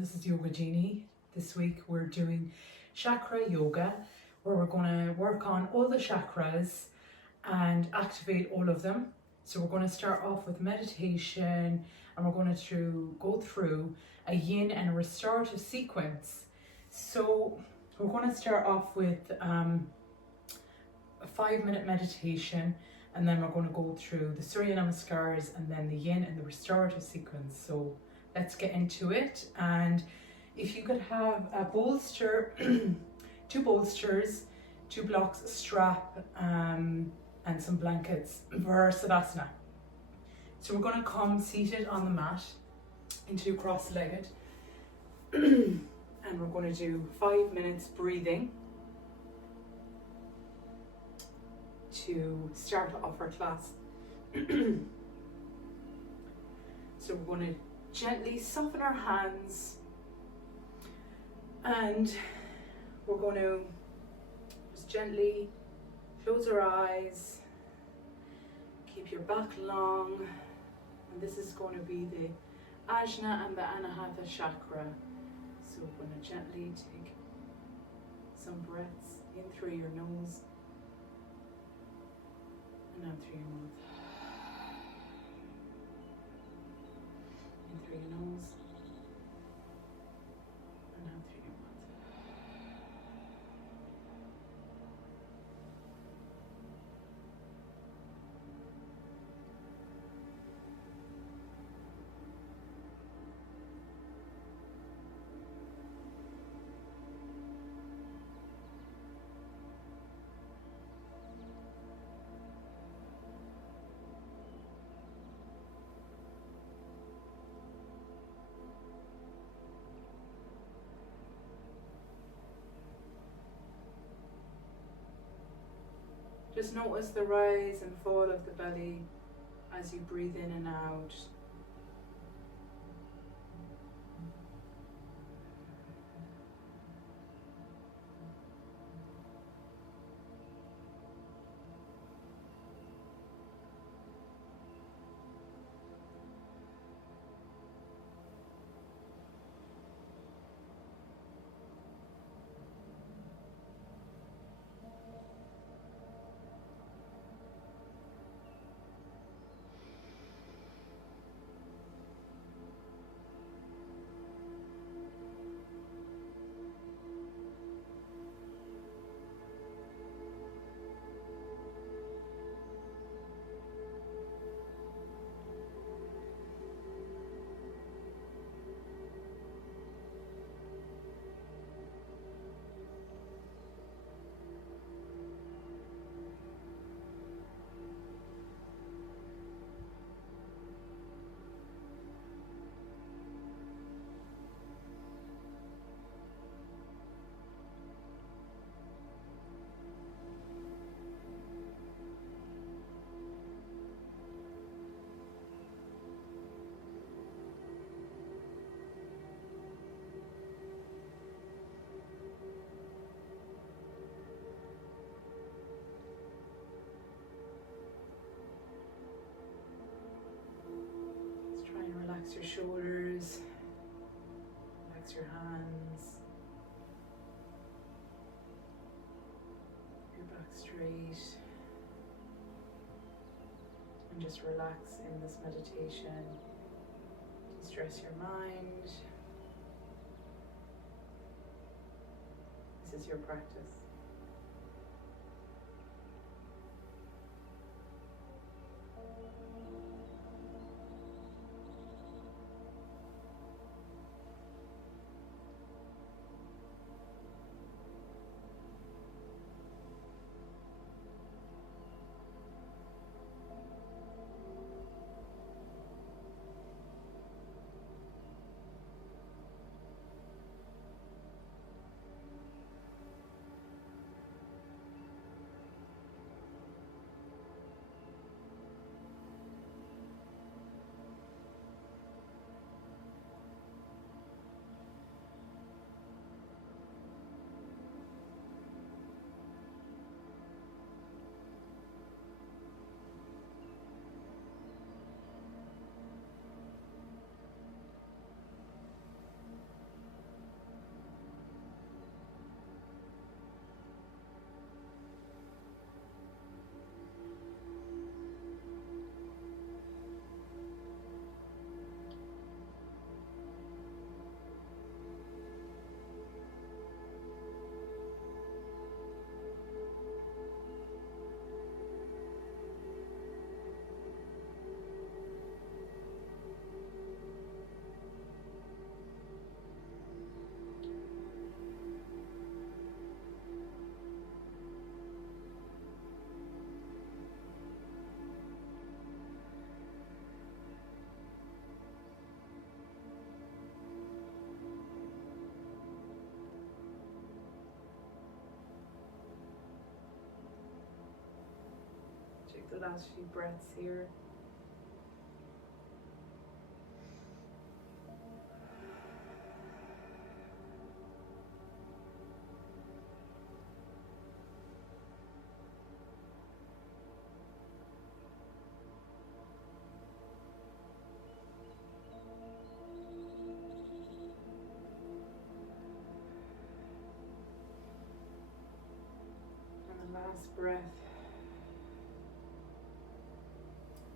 This is Yoga Genie. This week we're doing chakra yoga, where we're going to work on all the chakras and activate all of them. So we're going to start off with meditation, and we're going to go through a yin and a restorative sequence. So we're going to start off with a 5-minute meditation, and then we're going to go through the Surya Namaskars and then the yin and the restorative sequence. So let's get into it. And if you could have a bolster, 2 bolsters, 2 blocks strap, and some blankets for our Savasana. So we're going to come seated on the mat into cross-legged, and we're going to do 5 minutes breathing to start off our class. So we're going to gently soften our hands, and we're going to just gently close our eyes, keep your back long, and this is going to be the Ajna and the Anahata chakra. So we're going to gently take some breaths in through your nose and out through your mouth. In through your nose and out through your mouth. Just notice the rise and fall of the belly as you breathe in and out. Relax your shoulders, relax your hands, your back straight, and just relax in this meditation. De-stress your mind. This is your practice. the last few breaths here. Last breath.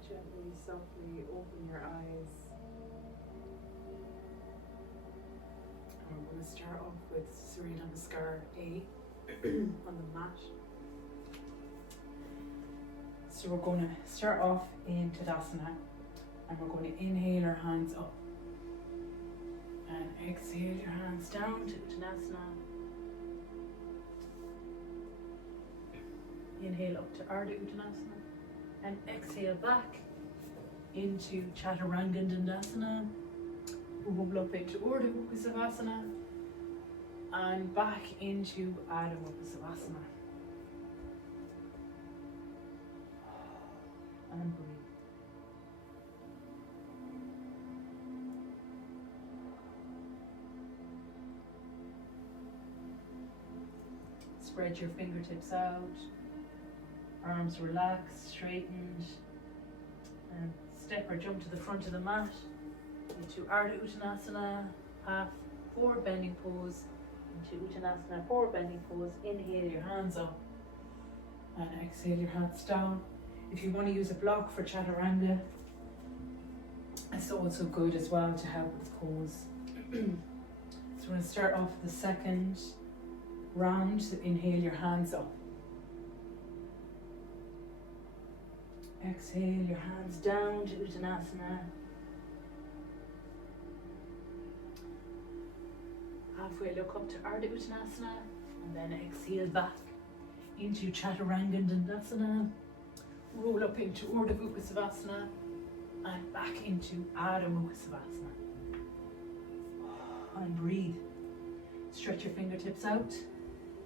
Gently, softly open your eyes. And we're going to start off with Surya Namaskar A on the mat. So we're going to start off in Tadasana, and we're going to inhale our hands up and exhale your hands down to Uttanasana. Inhale up to Ardha Uttanasana and exhale back into Chaturanga Dandasana. Roll up into Urdhva Savasana and back into Adho Savasana. And breathe. Spread your fingertips out. Arms relaxed, straightened, and step or jump to the front of the mat into Ardha Uttanasana, half forward bending pose, into Uttanasana, forward bending pose. Inhale your hands up and exhale your hands down. If you want to use a block for Chaturanga, it's also good as well to help with the pose. So we're going to start off the second round. So inhale your hands up. Exhale your hands down to Uttanasana. Halfway look up to Ardha Uttanasana and then exhale back into Chaturanga Dandasana. Roll up into Urdhva Savasana and back into Adho Savasana. And breathe. Stretch your fingertips out.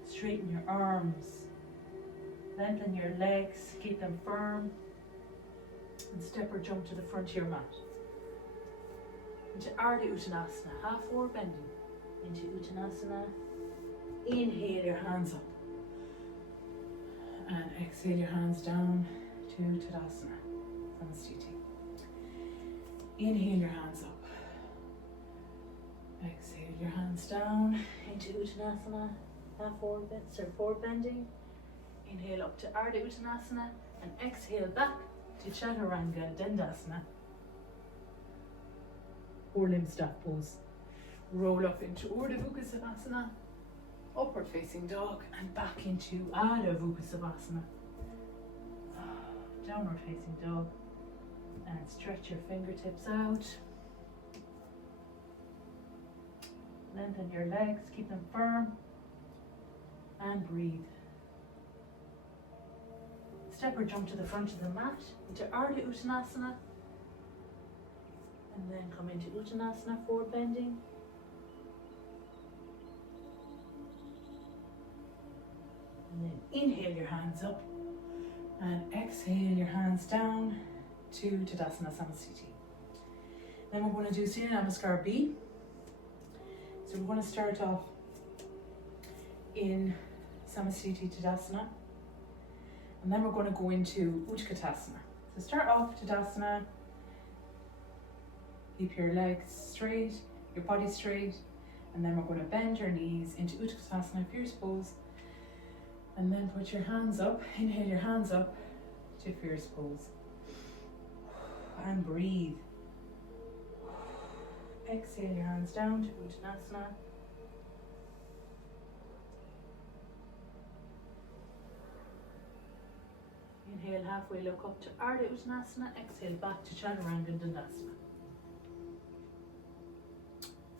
Straighten your arms. Lengthen your legs. Keep them firm. And step or jump to the front of your mat. Into Ardha Uttanasana, half forward bending. Into Uttanasana. Inhale your hands up. And exhale your hands down to Tadasana, Samastiti. Inhale your hands up. Exhale your hands down into Uttanasana, half forward bend, forward bending. Inhale up to Ardha Uttanasana and exhale back to Chaturanga Dandasana. Or limb staff pose. Roll up into Urdhva Savasana, upward facing dog, and back into Adho Savasana. Downward facing dog. And stretch your fingertips out. Lengthen your legs, keep them firm. And breathe. Step or jump to the front of the mat into Ardha Uttanasana. And then come into Uttanasana, forward bending. And then inhale your hands up. And exhale your hands down to Tadasana Samastiti. Then we're going to do Surya Namaskar B. So we're going to start off in Samastiti Tadasana. And then we're going to go into Utkatasana. So start off Tadasana. Keep your legs straight, your body straight. And then we're going to bend your knees into Utkatasana, fierce pose. And then put your hands up, inhale your hands up to fierce pose. And breathe. Exhale your hands down to Uttanasana. Inhale, halfway look up to Ardha Uttanasana. Exhale back to Chaturanga Dandasana.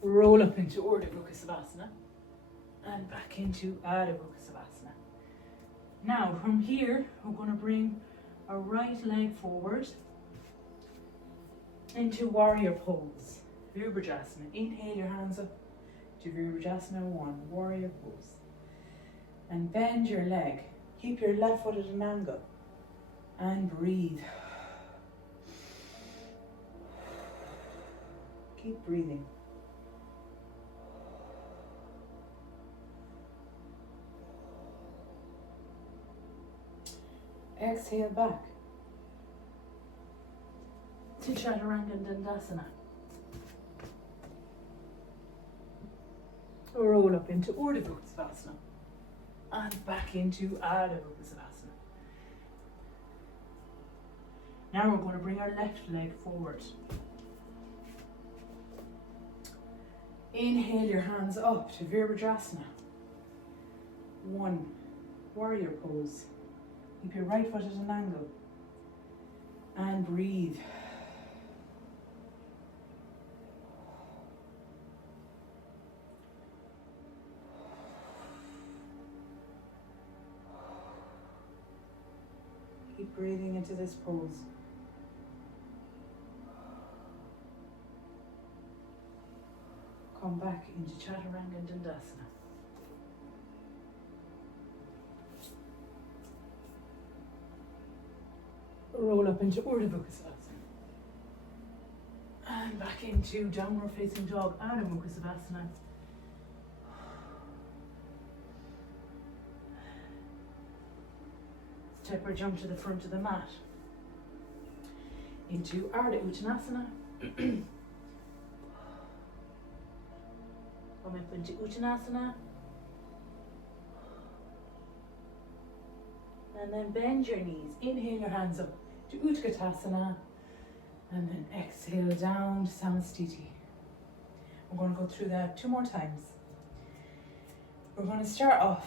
Roll up into Urdhva Savasana and back into Adho Savasana. Now from here we're going to bring our right leg forward into warrior pose, Viparita. Inhale your hands up to Viparita 1, warrior pose. And bend your leg. Keep your left foot at an angle. And breathe. Keep breathing. Exhale back to Chaturanga Dandasana. Roll up into Urdhva Savasana and back into Adho Savasana. Now we're going to bring our left leg forward. Inhale your hands up to Virabhadrasana. 1, warrior pose. Keep your right foot at an angle. And breathe. Keep breathing into this pose. Come back into Chaturanga Dandasana. Roll up into Urdhva Savasana. And back into downward facing dog, Adho Savasana. Step or jump to the front of the mat. Into Ardha Uttanasana. Come up into Uttanasana. And then bend your knees. Inhale your hands up to Utkatasana. And then exhale down to Samastiti. We're going to go through that 2 more times. We're going to start off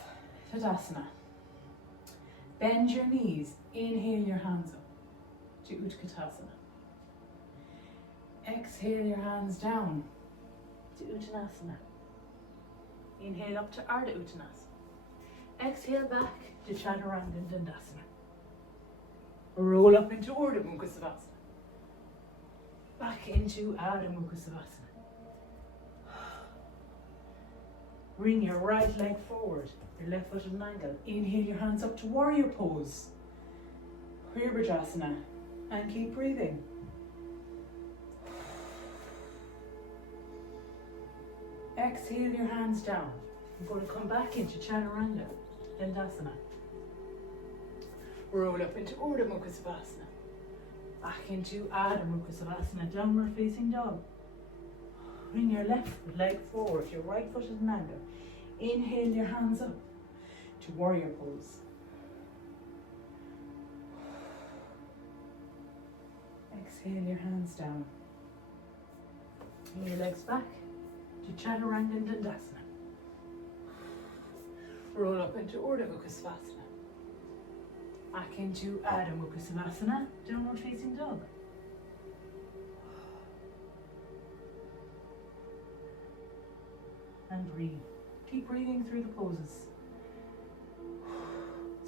Tadasana. Bend your knees. Inhale your hands up to Utkatasana. Exhale your hands down to Uttanasana. Inhale up to Ardha Uttanasana. Exhale back to Chaturanga Dandasana. Roll up into Urdhva Savasana. Back into Adho Savasana. Bring your right leg forward, your left foot at an angle. Inhale your hands up to warrior pose. Virabhadrasana. And keep breathing. Exhale your hands down. We're going to come back into Chaturanga Dandasana. Roll up into Urdhva Savasana. Back into Adho Savasana, downward facing dog. Bring your left leg forward, your right foot at an angle. Inhale your hands up to warrior pose. Exhale your hands down. Bring your legs back to Chaturanga Dandasana. Roll up into Urdhva Savasana. Back into Adho Savasana, downward facing dog. And breathe. Keep breathing through the poses.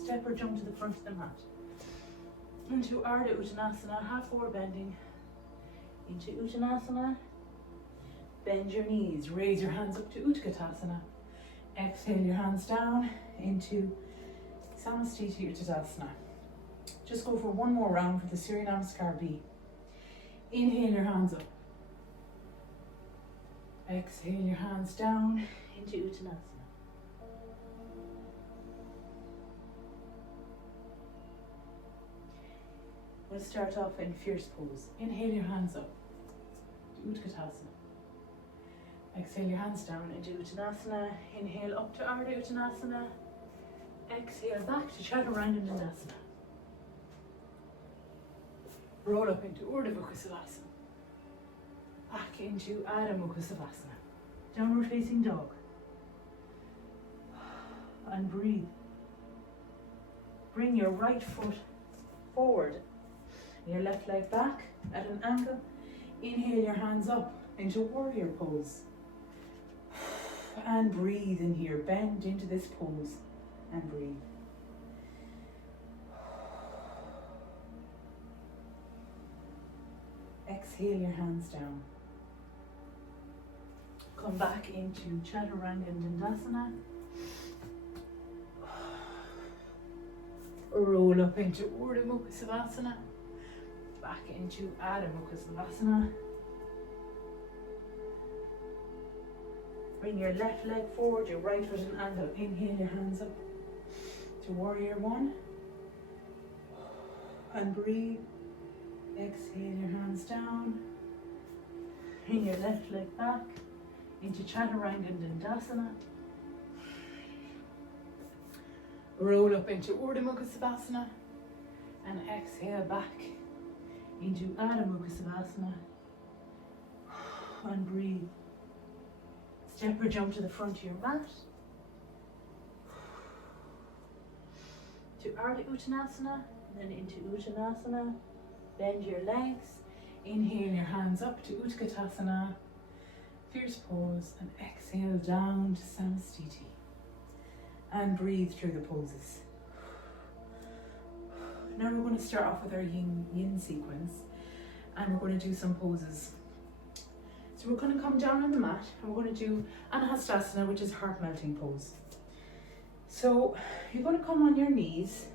Step or jump to the front of the mat. Into Ardha Uttanasana, half forward bending. Into Uttanasana. Bend your knees. Raise your hands up to Utkatasana. Exhale your hands down into Samastiti Uttanasana. Just go for 1 more round for the Surya Namaskar B. Inhale your hands up. Exhale your hands down into Uttanasana. We'll start off in fierce pose. Inhale your hands up to Utkatasana. Exhale your hands down into Uttanasana. Inhale up to Ardha Uttanasana. Exhale back to Chaturanga Dandasana. Roll up into Urdhva Savasana. Back into Adho Savasana. Downward facing dog. And breathe. Bring your right foot forward. Your left leg back at an angle. Inhale your hands up into warrior pose. And breathe in here. Bend into this pose. And breathe. Exhale your hands down. Come back into Chaturanga Dandasana. Roll up into Urdhva Mukha Savasana. Back into Adho Mukha Savasana. Bring your left leg forward, your right foot at an angle. Inhale your hands up to Warrior One. And breathe. Exhale your hands down. Bring your left leg back into Chaturanga Dandasana. Roll up into Urdhva Mukha Savasana. And exhale back into Adho Mukha Savasana. And breathe. Step or jump to the front of your mat. To Ardha Uttanasana, and then into Uttanasana. Bend your legs. Inhale your hands up to Utkatasana. Fierce pose, and exhale down to Samastiti. And breathe through the poses. Now we're going to start off with our yin sequence, and we're going to do some poses. So we're going to come down on the mat and we're going to do Anahastasana, which is heart melting pose. So you're going to come on your knees,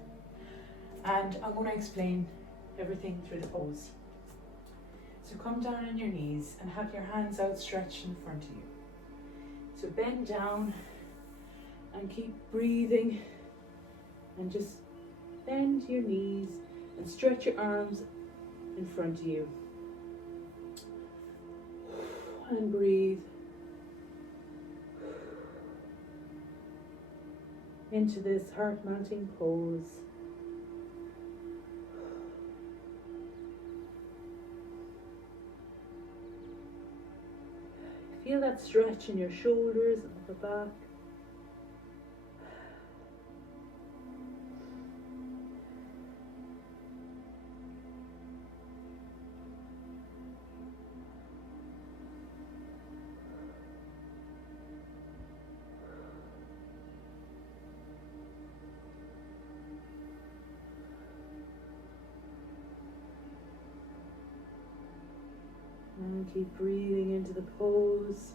and I'm going to explain everything through the pose. So come down on your knees and have your hands outstretched in front of you. So bend down and keep breathing, and just bend your knees and stretch your arms in front of you. And breathe into this heart melting pose. Feel that stretch in your shoulders and upper back. And keep breathing into the pose.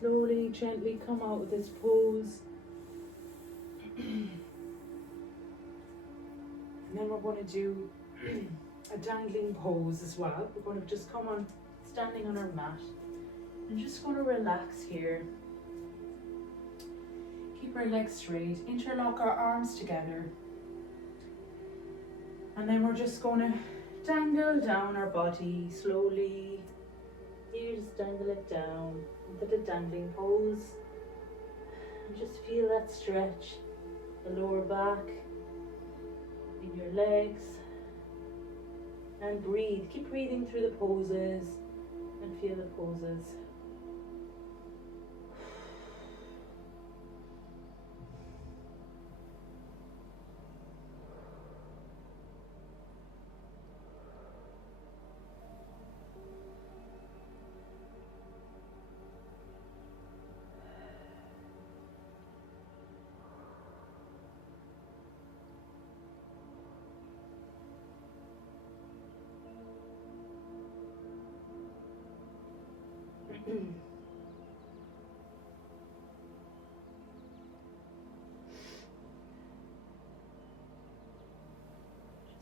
Slowly, gently come out of this pose. And then we're going to do a dangling pose as well. We're going to just come on, standing on our mat, and just going to relax here. Keep our legs straight, interlock our arms together. And then we're just going to dangle down our body slowly. You just dangle it down into the dangling pose. And just feel that stretch, the lower back, in your legs, and breathe. Keep breathing through the poses and feel the poses.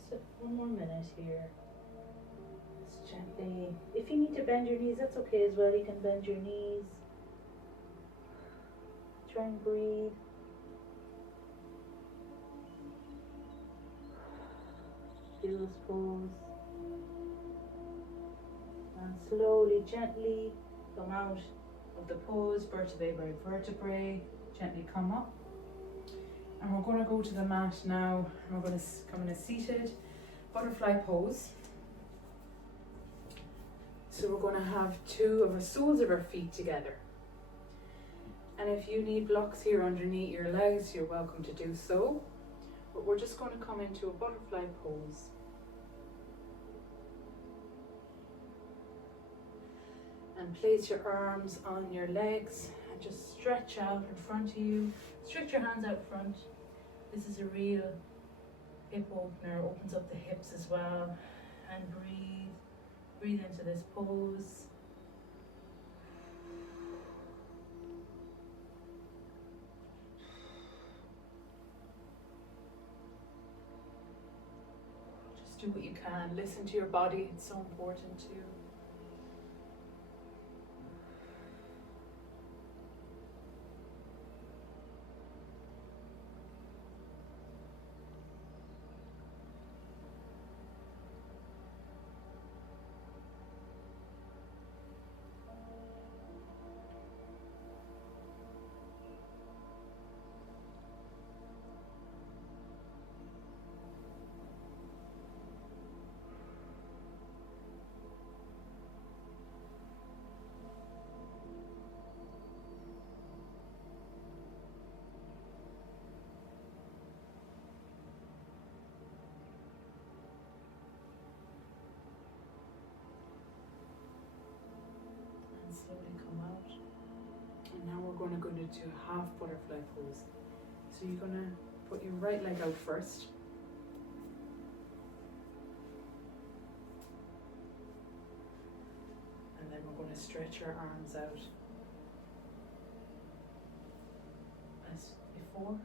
Just one more minute here. Just gently. If you need to bend your knees, that's okay as well. You can bend your knees. Try and breathe. Feel this pose. And slowly, gently come out of the pose, vertebrae by vertebrae. Gently come up. And we're going to go to the mat now. And we're going to come in a seated butterfly pose. So we're going to have two of the soles of our feet together. And if you need blocks here underneath your legs, you're welcome to do so. But we're just going to come into a butterfly pose. And place your arms on your legs and just stretch out in front of you. Stretch your hands out front. This is a real hip opener, opens up the hips as well. And breathe. Breathe into this pose. Just do what you can. Listen to your body. It's so important too. Slowly come out. And now we're going to go into half butterfly pose. So you're going to put your right leg out first. And then we're going to stretch our arms out as before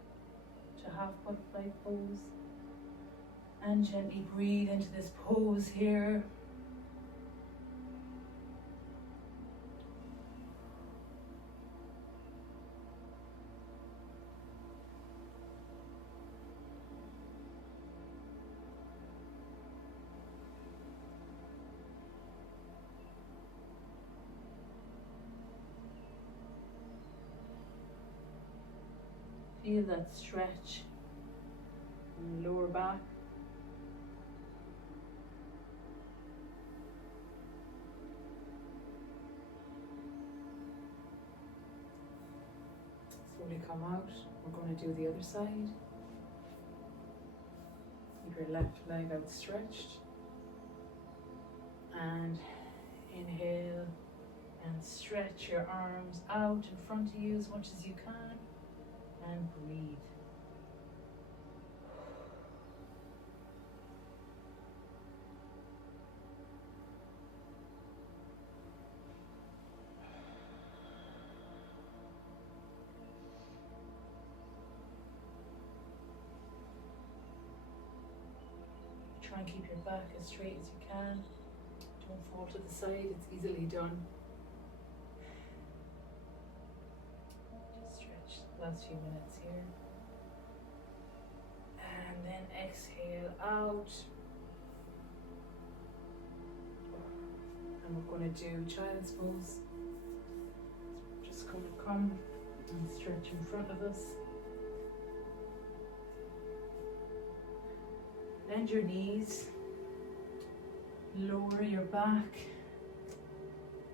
to half butterfly pose. And gently breathe into this pose here. Feel that stretch in the lower back. Slowly come out. We're going to do the other side. Keep your left leg outstretched. And inhale and stretch your arms out in front of you as much as you can. And breathe. Try and keep your back as straight as you can. Don't fall to the side, it's easily done. Last few minutes here. And then exhale out. And we're going to do child's pose. So just going to come and stretch in front of us. Bend your knees. Lower your back.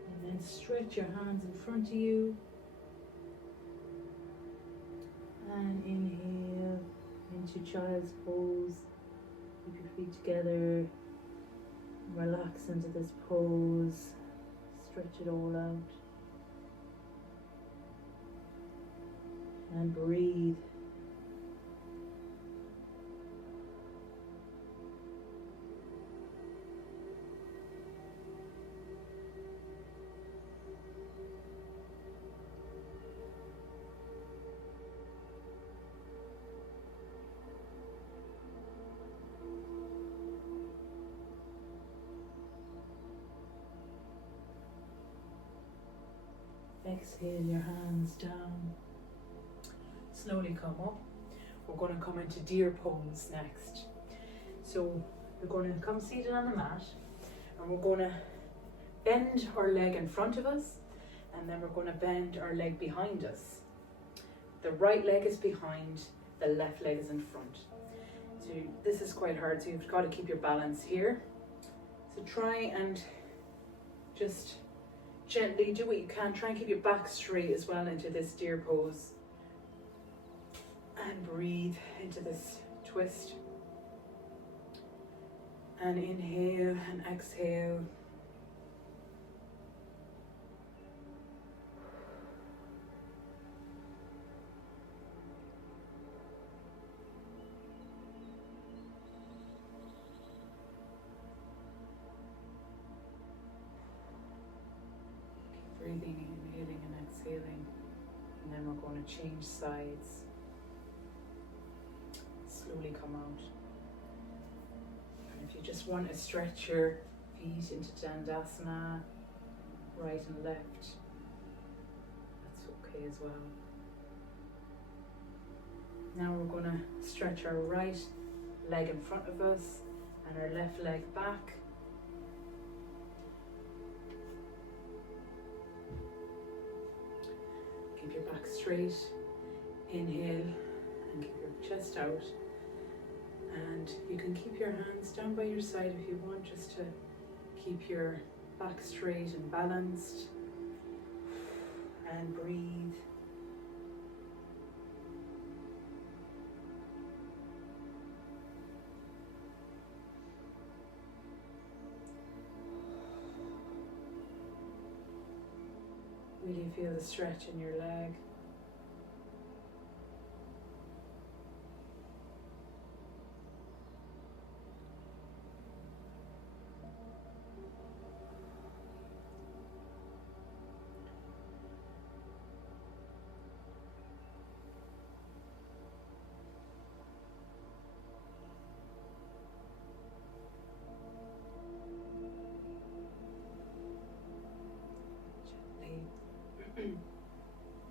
And then stretch your hands in front of you. And inhale into child's pose. Keep your feet together. Relax into this pose. Stretch it all out. And breathe. Exhale your hands down. Slowly come up. We're going to come into deer pose next. So we're going to come seated on the mat and we're going to bend our leg in front of us and then we're going to bend our leg behind us. The right leg is behind, the left leg is in front. So this is quite hard, so you've got to keep your balance here. So try and just gently do what you can. Try and keep your back straight as well into this deer pose. And breathe into this twist. And inhale and exhale. feeling. And then we're going to change sides. Slowly come out. And if you just want to stretch your feet into Dandasana, right and left, that's okay as well. Now we're going to stretch our right leg in front of us and our left leg back. Keep your back straight. Inhale and keep your chest out. And you can keep your hands down by your side if you want, just to keep your back straight and balanced. And breathe. Really feel the stretch in your leg.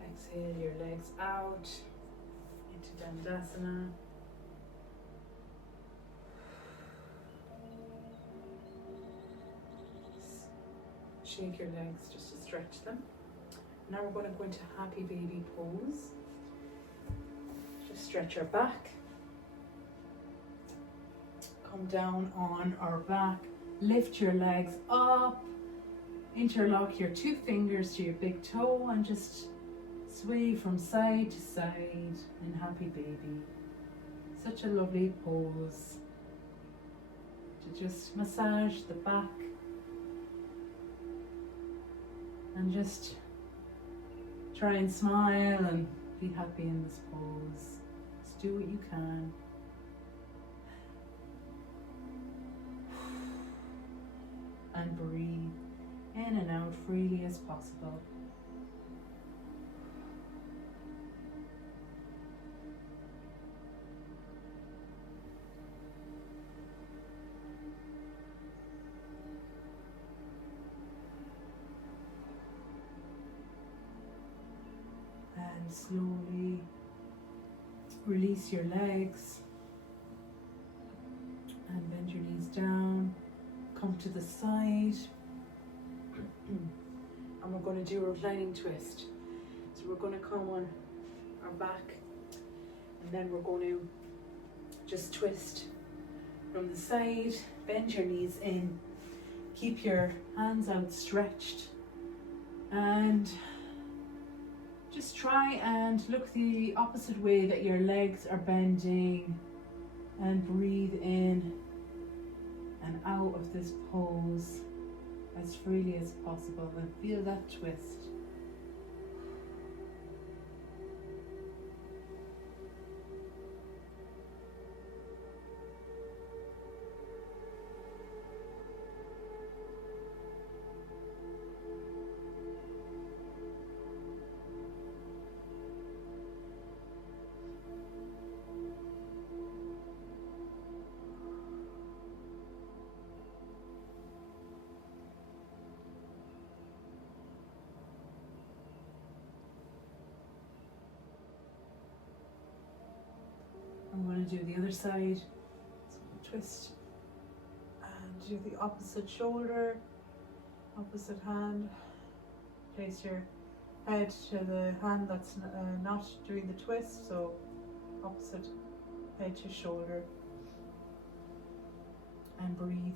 Exhale your legs out into Dandasana. Shake your legs just to stretch them. Now we're going to go into happy baby pose. Just stretch our back. Come down on our back. Lift your legs up. Interlock your two fingers to your big toe and just sway from side to side in happy baby. Such a lovely pose to just massage the back and just try and smile and be happy in this pose. Just do what you can. And breathe in and out freely as possible. And slowly release your legs and bend your knees down. Come to the side. And we're going to do a reclining twist. So we're going to come on our back and then we're going to just twist from the side, bend your knees in, keep your hands outstretched and just try and look the opposite way that your legs are bending and breathe in and out of this pose as freely as possible and feel that twist. I'm going to do the other side. So twist and do the opposite shoulder, opposite hand. Place your head to the hand that's not doing the twist, so opposite head to shoulder. And breathe.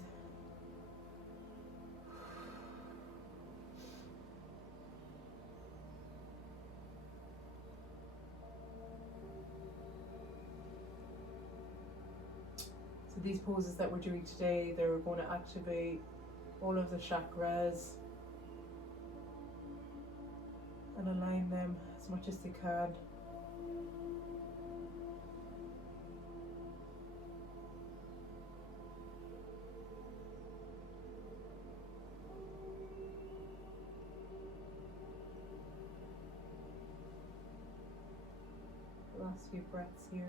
So these poses that we're doing today, they're going to activate all of the chakras and align them as much as they can. last few breaths here.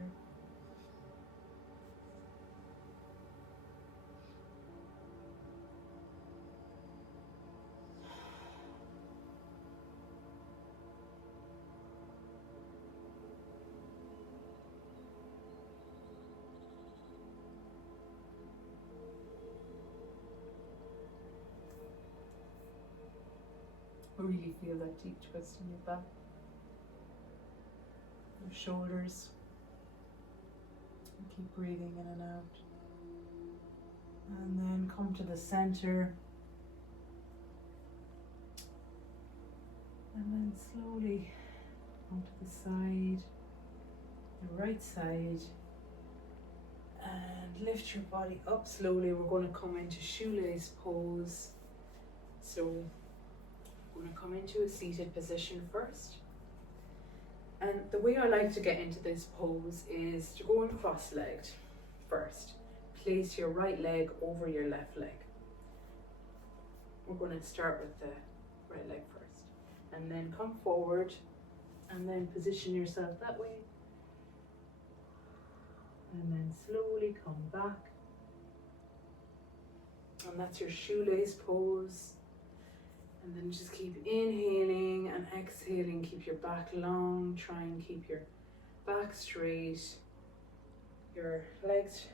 Really feel that deep twist in your back, your shoulders. And keep breathing in and out. And then come to the center. And then slowly onto the side, the right side. And lift your body up slowly. We're going to come into shoelace pose. So we're going to come into a seated position first. And the way I like to get into this pose is to go in cross-legged first. Place your right leg over your left leg. We're going to start with the right leg first. And then come forward and then position yourself that way. And then slowly come back. And that's your shoelace pose. And then just keep inhaling and exhaling. Keep your back long. Try and keep your back straight. Your legs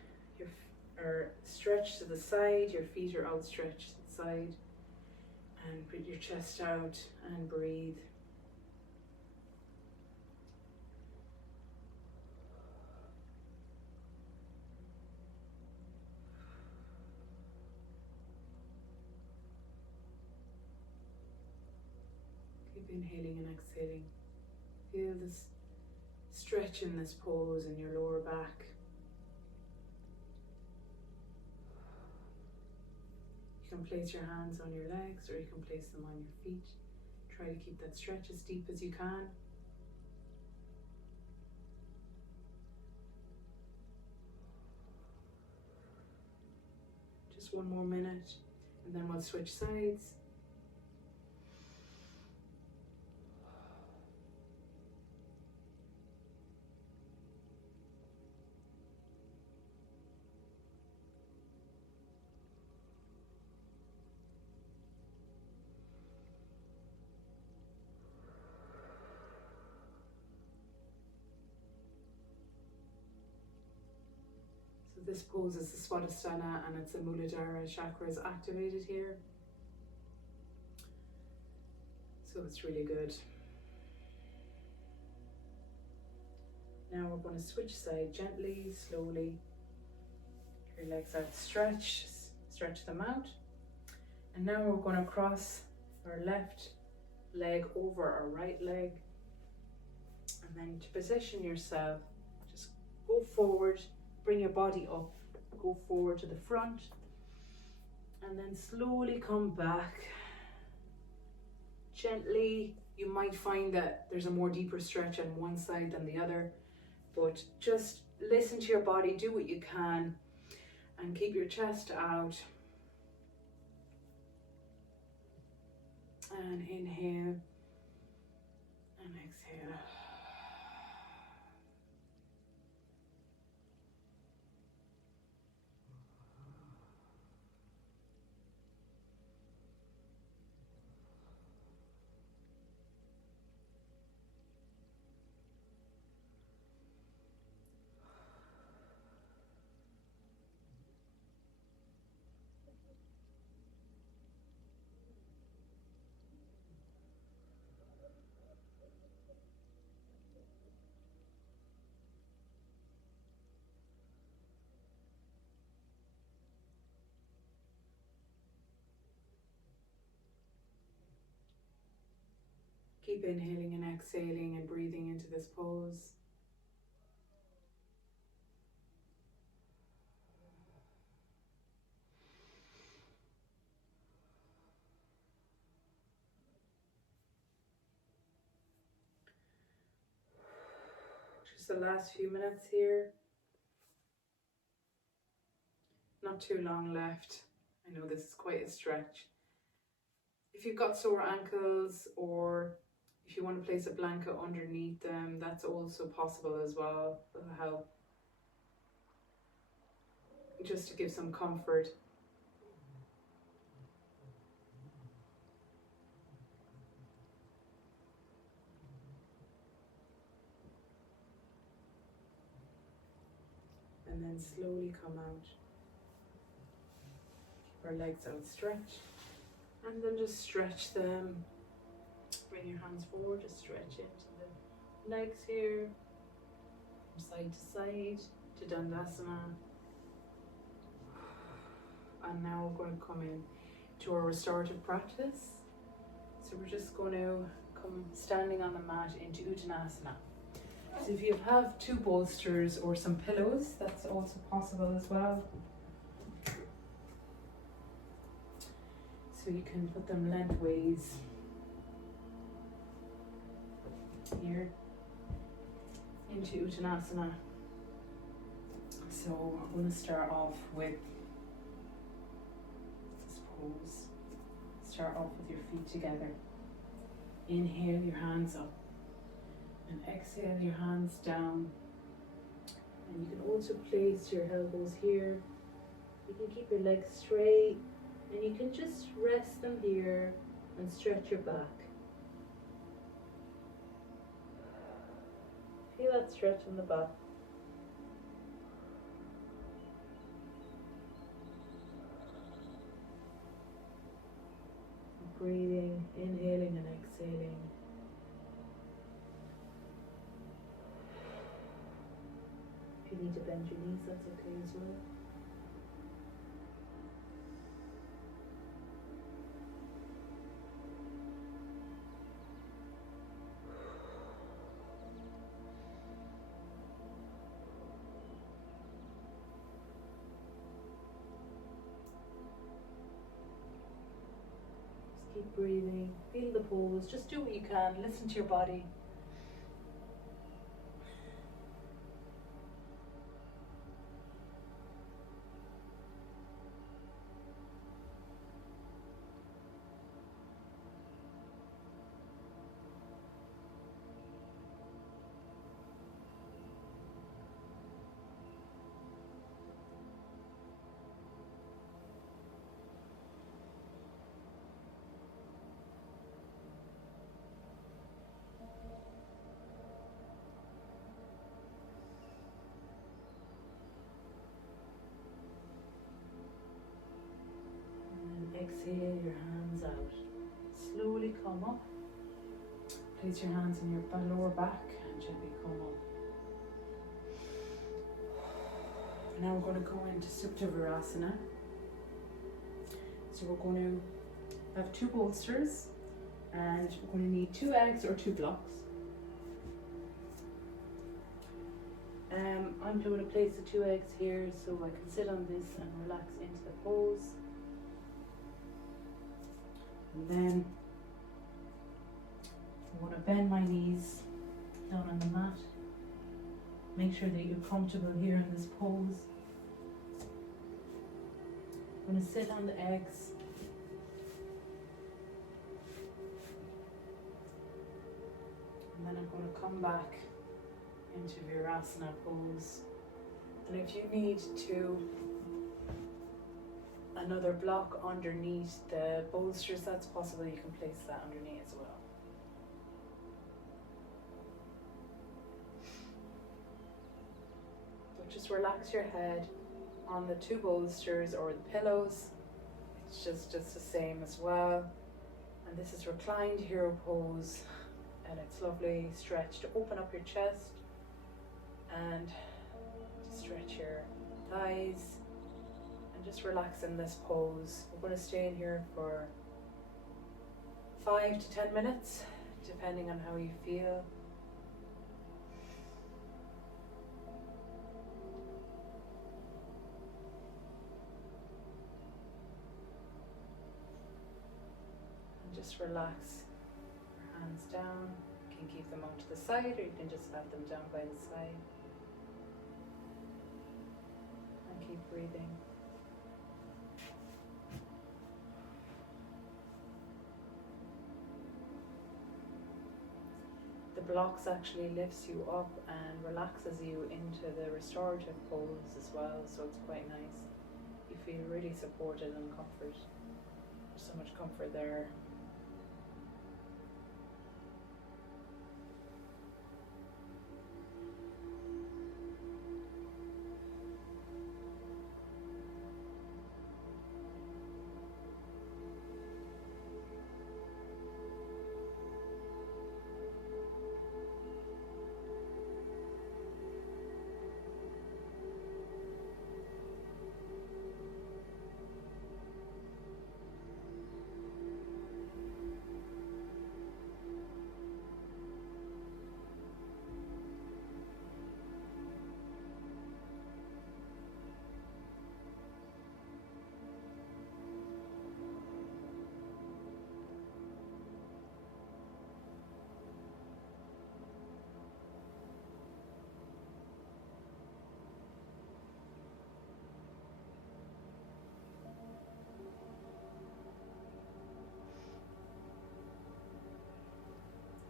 are stretched to the side. Your feet are outstretched to the side. And put your chest out and breathe. Inhaling and exhaling. Feel this stretch in this pose in your lower back. You can place your hands on your legs or you can place them on your feet. Try to keep that stretch as deep as you can. Just one more minute and then we'll switch sides. This pose is the Swadhisthana and it's a Muladhara chakra is activated here. So it's really good. Now we're going to switch side gently, slowly. Your legs out, stretch them out. And now we're going to cross our left leg over our right leg. And then to position yourself, just go forward. Bring your body up, go forward to the front, and then slowly come back. Gently, you might find that there's a more deeper stretch on one side than the other, but just listen to your body, do what you can, and keep your chest out. And inhale, and exhale. Keep inhaling and exhaling and breathing into this pose. Just the last few minutes here. Not too long left. I know this is quite a stretch. If you've got sore ankles or if If you want to place a blanket underneath them, that's also possible as well. It'll help just to give some comfort. And then slowly come out. Keep our legs outstretched. And then just stretch them. Bring your hands forward, just stretch into the legs here. From side to side to Dandasana. And now we're going to come in to our restorative practice. So we're just going to come standing on the mat into uttanasana. So if you have two bolsters or some pillows, that's also possible as well. So you can put them lengthways here into uttanasana. So I'm going to start off with this pose. Start off with your feet together. Inhale your hands up and exhale your hands down. And you can also place your elbows here. You can keep your legs straight and you can just rest them here and stretch your back. Feel that stretch in the back. Breathing, inhaling and exhaling. If you need to bend your knees, that's okay as well. Keep breathing, feel the pose, just do what you can, listen to your body. Exhale your hands out. Slowly come up. Place your hands in your lower back and gently come up. Now we're going to go into Supta Virasana. So we're going to have two bolsters and we're going to need 2 eggs or 2 blocks. I'm going to place the 2 eggs here so I can sit on this and relax into the pose. And then I'm going to bend my knees down on the mat. Make sure that you're comfortable here in this pose. I'm going to sit on the eggs. And then I'm going to come back into Virasana pose. And if you need to another block underneath the bolsters, that's possible, you can place that underneath as well. So just relax your head on the 2 bolsters or the pillows. It's just the same as well. And this is reclined hero pose, and it's lovely stretch to open up your chest and to stretch your thighs. Just relax in this pose. We're going to stay in here for 5 to 10 minutes, depending on how you feel. And just relax your hands down. You can keep them out to the side or you can just have them down by the side. And keep breathing. blocks actually lifts you up and relaxes you into the restorative pose as well, so it's quite nice. You feel really supported and comfort. There's so much comfort there.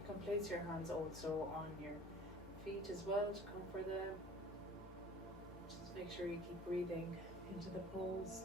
You can place your hands also on your feet as well to comfort them. Just make sure you keep breathing into the pose.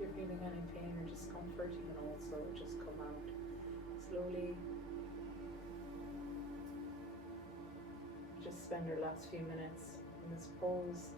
If you're feeling any pain or discomfort, you can also just come out slowly. Just spend our last few minutes in this pose.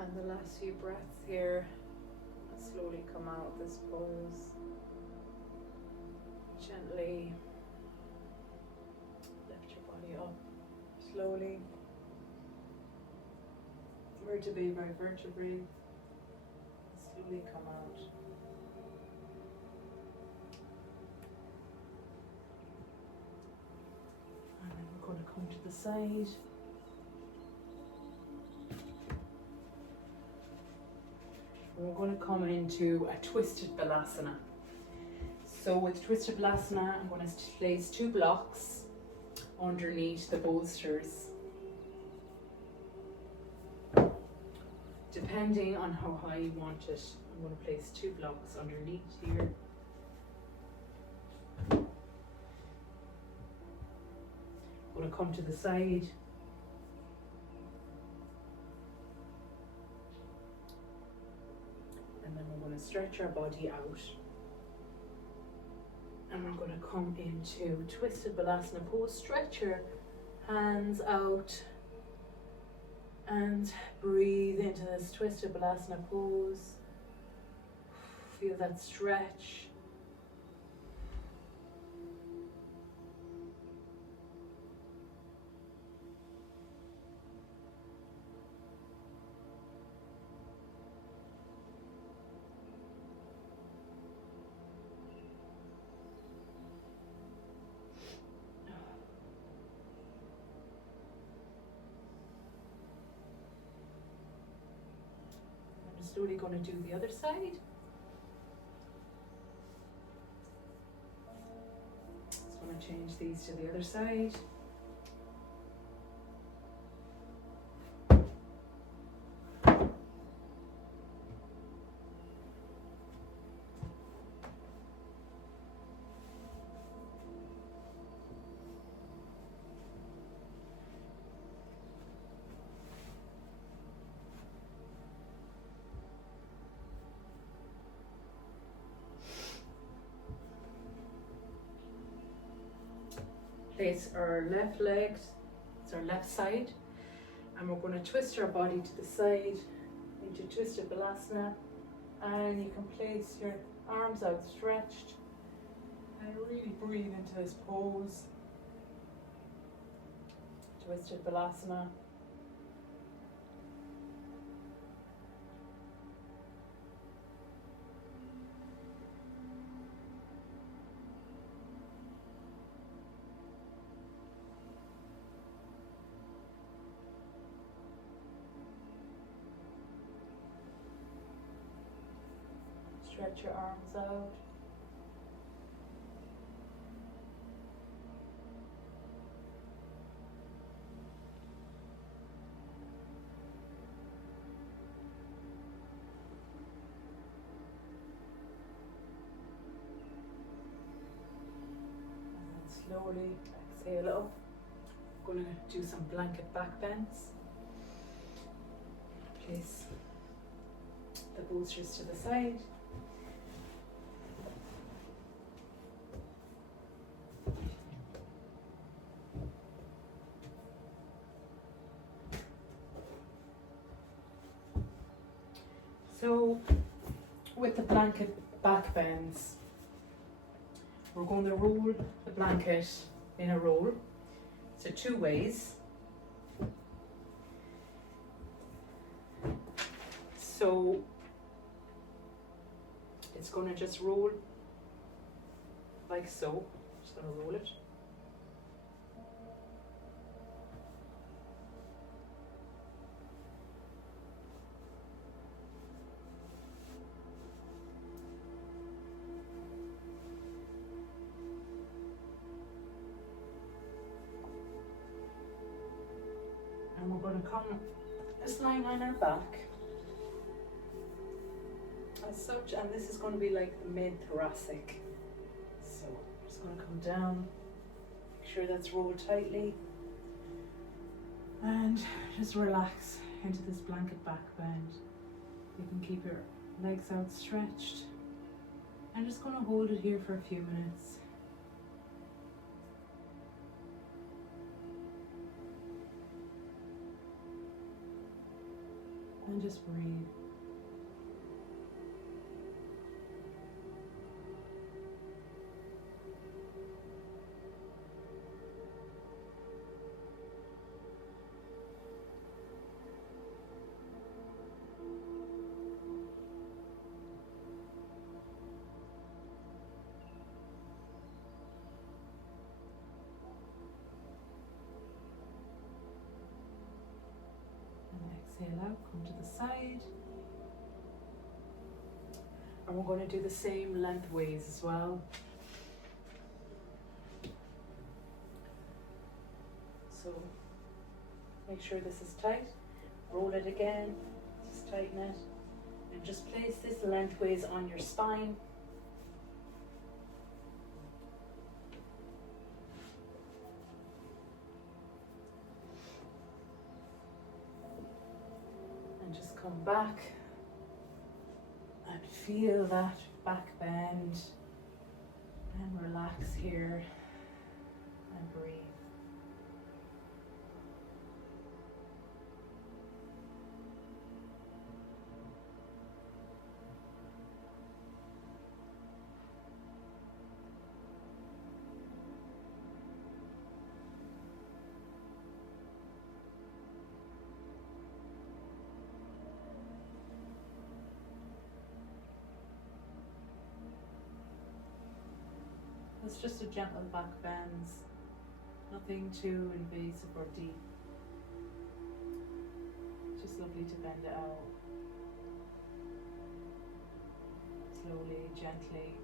And the last few breaths here, slowly come out of this pose. Gently lift your body up, slowly, vertebrae by vertebrae, slowly come out. And then we're going to come to the side. We're going to come into a twisted Balasana. So with twisted Balasana, I'm going to place 2 blocks underneath the bolsters. depending on how high you want it. I'm going to place 2 blocks underneath here. I'm going to come to the side. And then we're going to stretch our body out. And we're going to come into Twisted Balasana pose. Stretch your hands out and breathe into this Twisted Balasana pose. Feel that stretch. Slowly going to do the other side. Just going to change these to the other side. Place our left leg, it's our left side, and we're going to twist our body to the side into Twisted Balasana, and you can place your arms outstretched and really breathe into this pose. Twisted Balasana. Stretch your arms out. And then slowly exhale up. I'm going to do some blanket back bends. Place the bolsters to the side. So with the blanket back bends, we're going to roll the blanket in a roll. So 2 ways. So it's going to just roll like so. Just going to roll it. And we're going to come just lying on our back as such, and this is going to be like the mid-thoracic. So I'm just going to come down, make sure that's rolled tightly, and just relax into this blanket back bend. You can keep your legs outstretched. I'm just going to hold it here for a few minutes. And just breathe. Exhale out, come to the side. And we're going to do the same lengthways as well. So make sure this is tight. Roll it again. Just tighten it. And just place this lengthways on your spine. And just come back and feel that back bend and relax here and breathe. It's just a gentle back bends, nothing too invasive or deep. Just lovely to bend it out. Slowly, gently.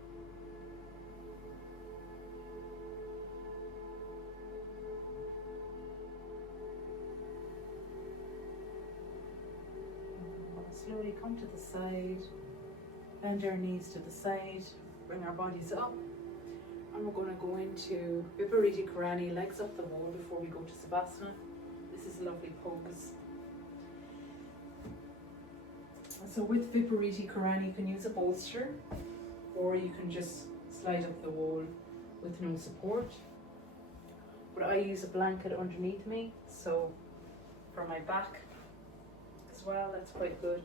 Slowly come to the side, bend our knees to the side, bring our bodies up. And we're going to go into Viparita Karani, legs up the wall before we go to Savasana. This is a lovely pose. So with Viparita Karani, you can use a bolster or you can just slide up the wall with no support. But I use a blanket underneath me, so for my back as well, that's quite good.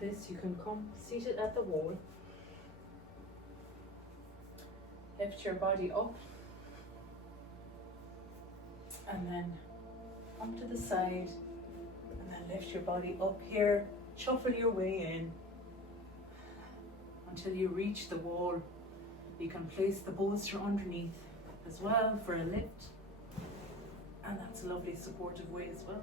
This, you can come seated at the wall, lift your body up and then come to the side and then lift your body up here, shuffle your way in until you reach the wall. You can place the bolster underneath as well for a lift, and that's a lovely supportive way as well.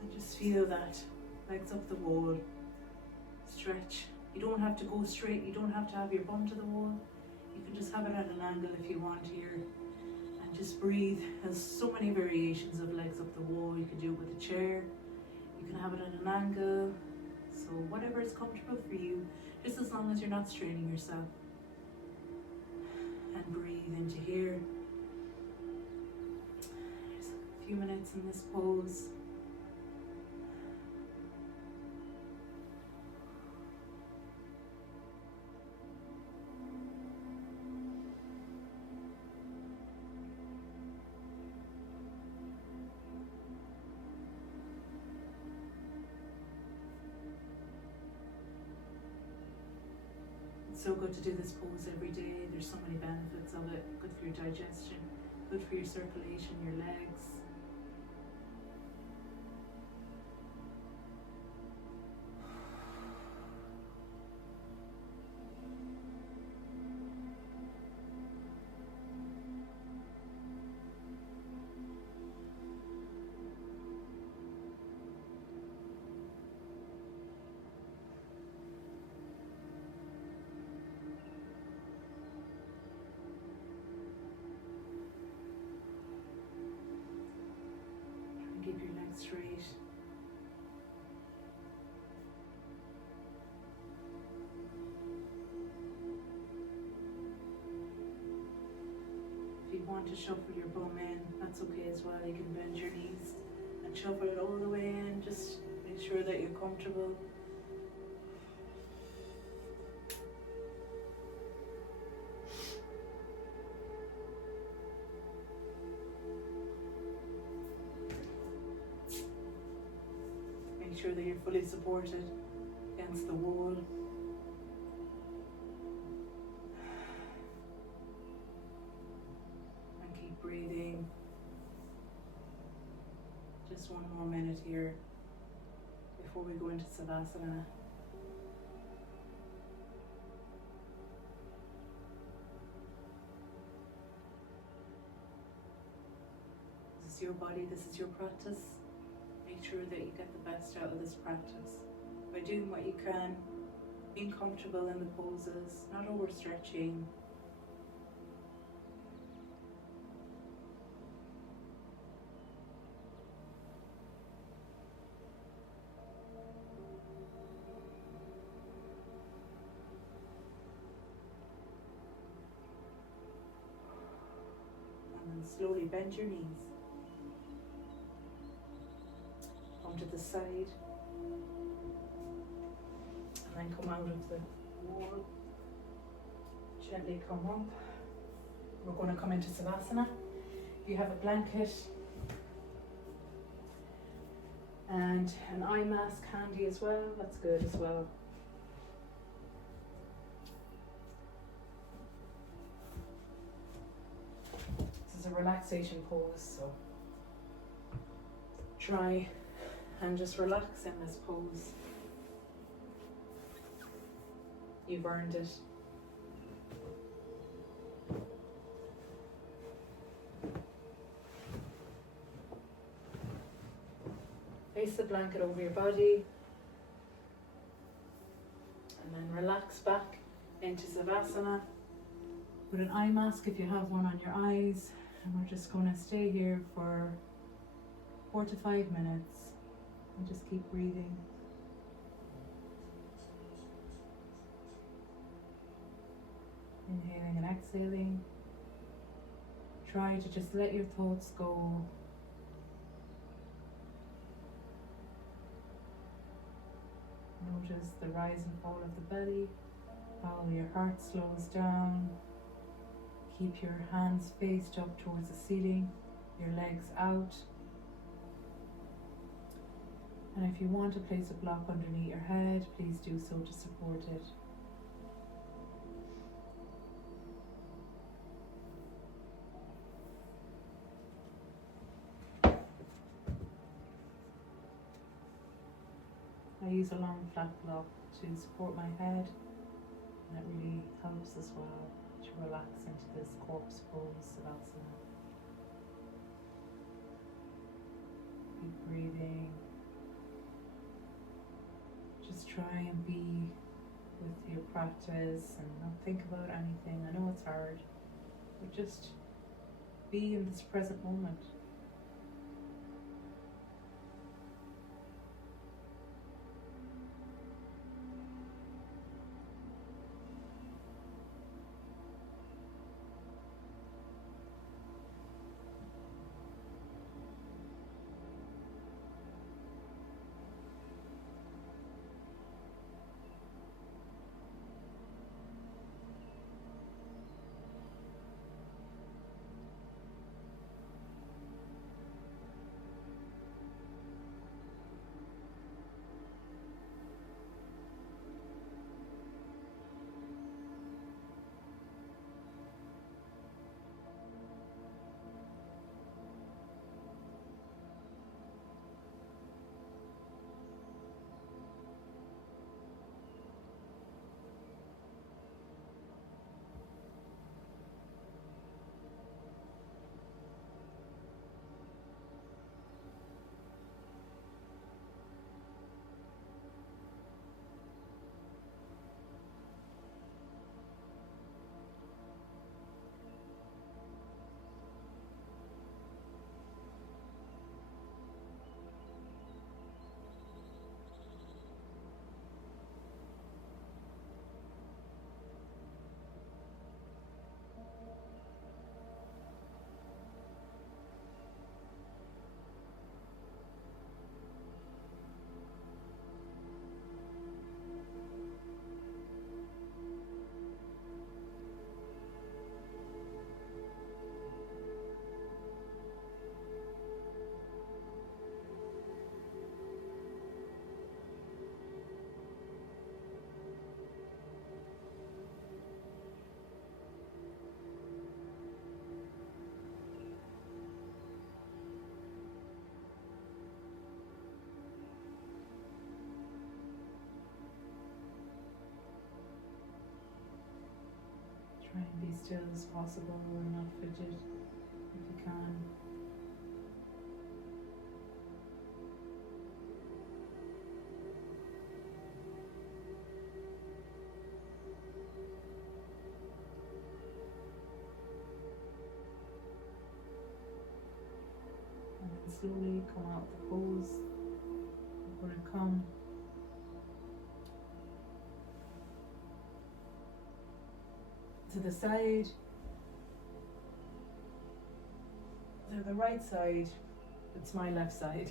And just feel that, legs up the wall, stretch. You don't have to go straight, you don't have to have your bum to the wall. You can just have it at an angle if you want here. And just breathe. There's so many variations of legs up the wall. You can do it with a chair, you can have it at an angle. So whatever is comfortable for you, just as long as you're not straining yourself. And breathe into here. There's a few minutes in this pose. So good to do this pose every day. There's so many benefits of it. Good for your digestion, good for your circulation, your legs. Keep your legs straight. If you want to shuffle your bum in, that's okay as well. You can bend your knees and shuffle it all the way in. Just make sure that you're comfortable. Make sure that you're fully supported against the wall. And keep breathing. Just one more minute here before we go into Savasana. This is your body, this is your practice. Make sure that you get the best out of this practice by doing what you can, being comfortable in the poses, not overstretching. And then slowly bend your knees. Come to the side. And then come out of the wall. Gently come up. We're going to come into Savasana. If you have a blanket and an eye mask handy as well, that's good as well. This is a relaxation pose, so try and just relax in this pose. You've earned it. Place the blanket over your body and then relax back into Savasana. Put an eye mask if you have one on your eyes, and we're just going to stay here for 4 to 5 minutes and just keep breathing. Inhaling and exhaling. Try to just let your thoughts go. Notice the rise and fall of the belly, how your heart slows down. Keep your hands faced up towards the ceiling, your legs out. And if you want to place a block underneath your head, please do so to support it. I use a long flat block to support my head, and it really helps as well to relax into this corpse pose, Savasana. Keep breathing. Just try and be with your practice and not think about anything. I know it's hard, but just be in this present moment. Try and be still as possible or not fidget if you can. slowly come out the pose. We're going to come to the side, to the right side. It's my left side.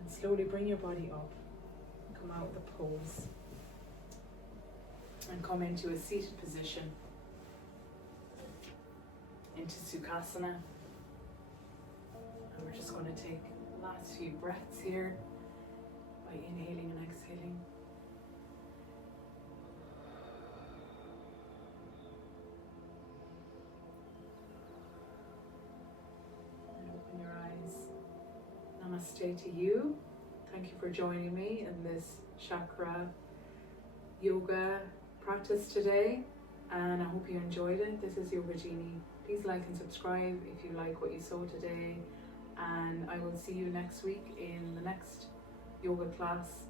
And slowly bring your body up. Come out of the pose. And come into a seated position. Into sukhasana. And we're just going to take the last few breaths here by inhaling and exhaling. And open your eyes. Namaste to you. Thank you for joining me in this chakra yoga practice today. And I hope you enjoyed it. This is Yoga Genie. Please like and subscribe if you like what you saw today. And I will see you next week in the next yoga class.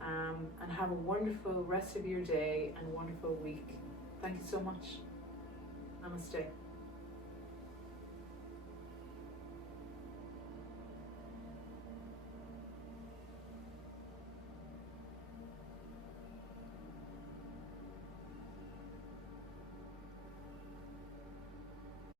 And have a wonderful rest of your day and wonderful week. Thank you so much. Namaste.